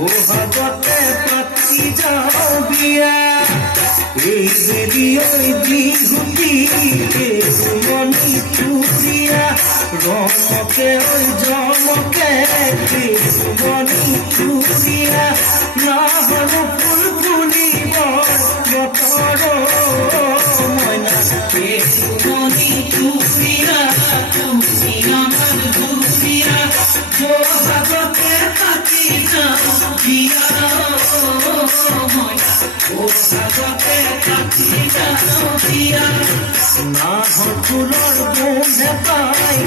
বহাগতে পাতি যাও বিয়া এই দেরি ওই বিহুতি মনি চুরিয়া রমকে ওই জমকে মনি চুরিয়া না হল ফুল ফুলিব বতর ময়না মনি চুরিয়া তুমি আমার ঘুরিয়া বহাগতে পাতি যাও বিয়া বহাগতে পাতি যাও বিয়া না ফুলৰ গোন্ধে পাই